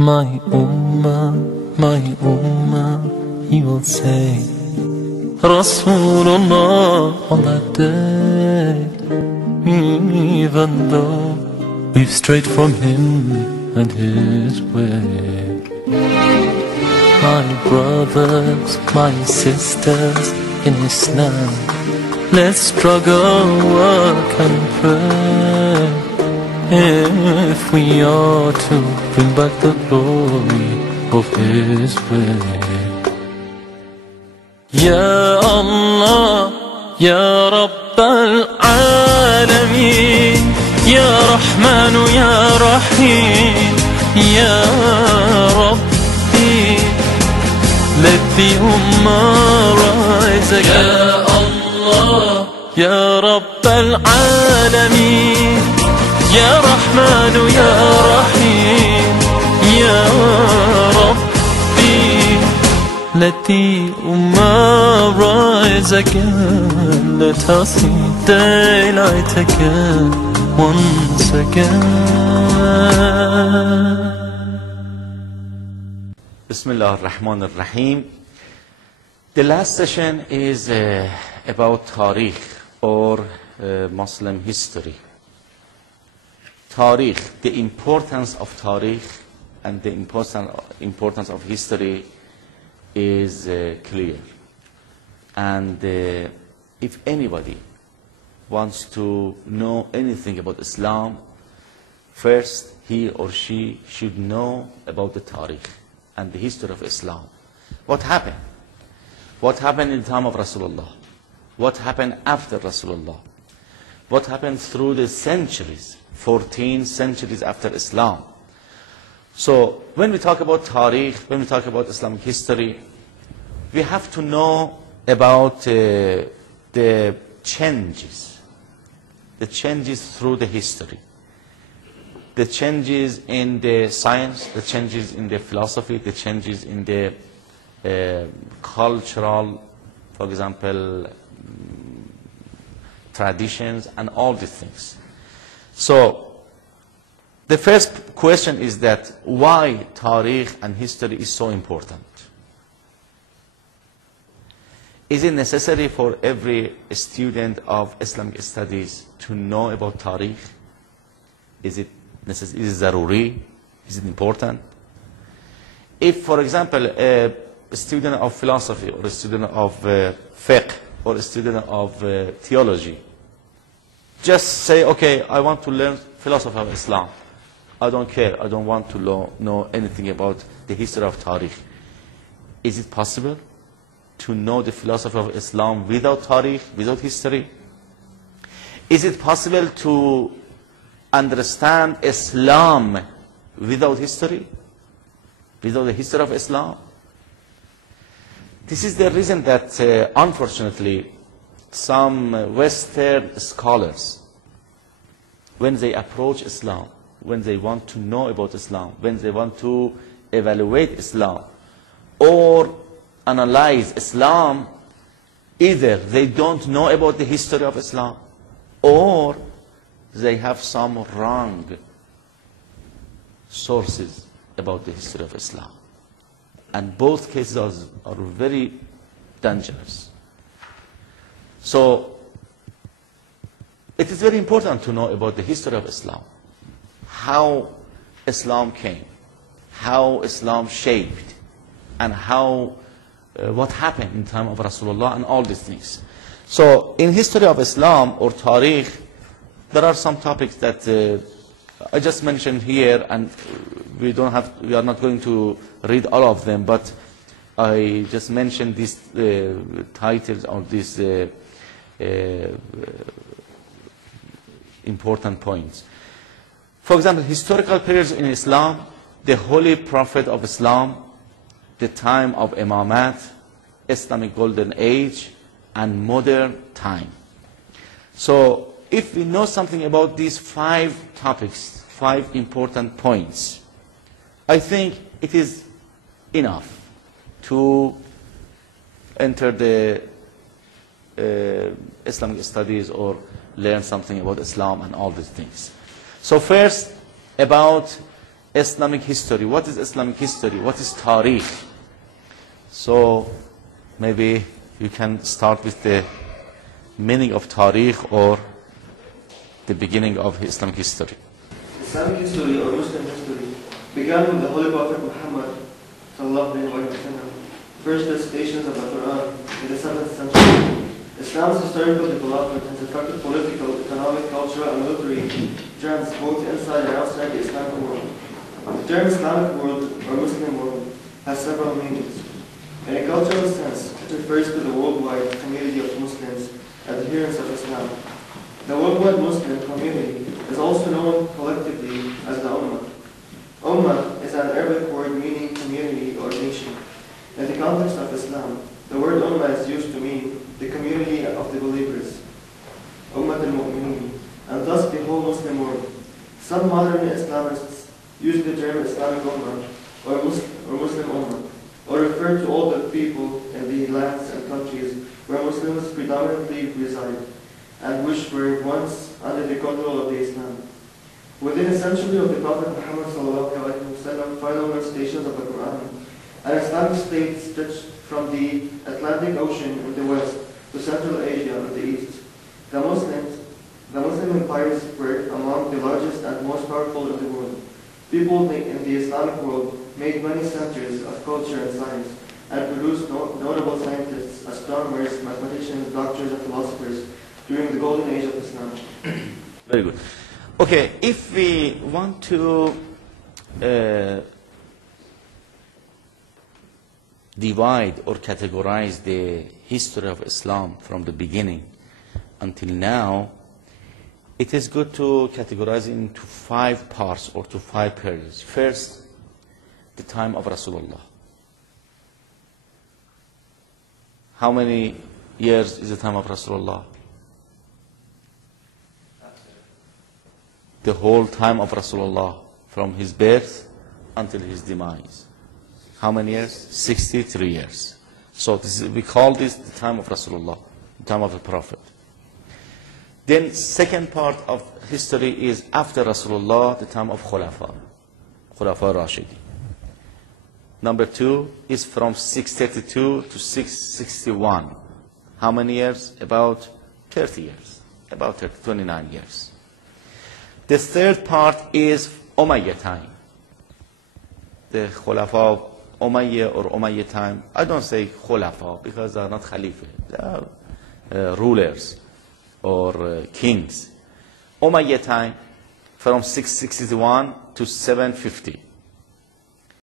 my ummah, he will say, Rasulullah on that day, even though we've strayed from him and his way. My brothers, my sisters in Islam, let's struggle, work and pray, if we are to bring back the glory of his way. Ya Allah, Ya Rabb al-Alamin, Ya Rahman, Ya Rahim, Ya Rabbi, let the Ummah rise again. Ya Allah, Ya Rabb al-Alamin, Ya Rahman, Ya Rahim, Ya Rabbi, let the Ummah rise again. Let us see daylight again, once again. Bismillah ar-Rahman ar-Rahim. The last session is about Tariq, or Muslim history. Tariq, the importance of Tariq and the importance of history is clear. And if anybody wants to know anything about Islam, first he or she should know about the Tariq and the history of Islam. What happened? What happened in the time of Rasulullah? What happened after Rasulullah? What happened through the centuries, 14 centuries after Islam? So when we talk about Tariq, when we talk about Islamic history, we have to know about the changes through the history, the changes in the science, the changes in the philosophy, the changes in the cultural, for example, traditions, and all these things. So the first question is that why Tariq and history is so important? Is it necessary for every student of Islamic studies to know about Tariq? Is it necessary? Is it zaruri? Is it important? If, for example, a student of philosophy or a student of fiqh or a student of theology just say, okay, I want to learn philosophy of Islam. I don't care. I don't want to know anything about the history of Tariq. Is it possible to know the philosophy of Islam without Tariq, without history? Is it possible to understand Islam without history, without the history of Islam? This is the reason that, unfortunately, some Western scholars, when they approach Islam, when they want to know about Islam, when they want to evaluate Islam or analyze Islam, either they don't know about the history of Islam or they have some wrong sources about the history of Islam. And both cases are very dangerous. So it is very important to know about the history of Islam, how Islam came, how Islam shaped, and how what happened in the time of Rasulullah and all these things. So in history of Islam or Tariq, there are some topics that I just mentioned here, and we are not going to read all of them, but I just mentioned these titles or these important points. For example, historical periods in Islam, the Holy Prophet of Islam, the time of Imamat, Islamic Golden Age, and modern time. So if we know something about these 5 topics, 5 important points, I think it is enough to enter the Islamic studies or learn something about Islam and all these things. So first, about Islamic history. What is Islamic history? What is Tariq? So maybe you can start with the meaning of Tariq or the beginning of Islamic history. Islamic history or Muslim history began with the Holy Prophet Muhammad first recitations of the Quran in the 7th century. Islam's historical development has affected political, economic, cultural, and military trends both inside and outside the Islamic world. The term Islamic world or Muslim world has several meanings. In a cultural sense, it refers to the worldwide community of Muslims, adherents of Islam. The worldwide Muslim community is also known collectively as the Ummah. Ummah is an Arabic word meaning community or nation. In the context of Islam, the word Ummah is used to mean the community of the believers, Ummah al-Mu'mineen, and thus the whole Muslim world. Some modern Islamists use the term Islamic Ummah or Muslim Ummah, or refer to all the people in the lands and countries where Muslims predominantly reside, and which were once under the control of the Islam. Within a century of the Prophet Muhammad final recitations of the Quran, an Islamic state stretched from the Atlantic Ocean in the west to Central Asia in the east. The Muslim empires were among the largest and most powerful in the world. People in the Islamic world made many centers of culture and science and produced notable scientists, astronomers, mathematicians, doctors, and philosophers during the golden age of Islam. Very good. Okay, if we want to divide or categorize the history of Islam from the beginning until now, it is good to categorize it into 5 parts or to 5 periods. First, the time of Rasulullah. How many years is the time of Rasulullah? The whole time of Rasulullah, from his birth until his demise. How many years? 63 years. So we call this the time of Rasulullah, the time of the Prophet. Then second part of history is after Rasulullah, the time of Khulafa Rashidi. Number 2 is from 632 to 661. How many years? About 30 years. About 29 years. The third part is Umayyad time. The Khulafa Umayyad or Umayyad time. I don't say Khulafa because they are not Khalifa. They are rulers or kings. Umayyad time from 661 to 750.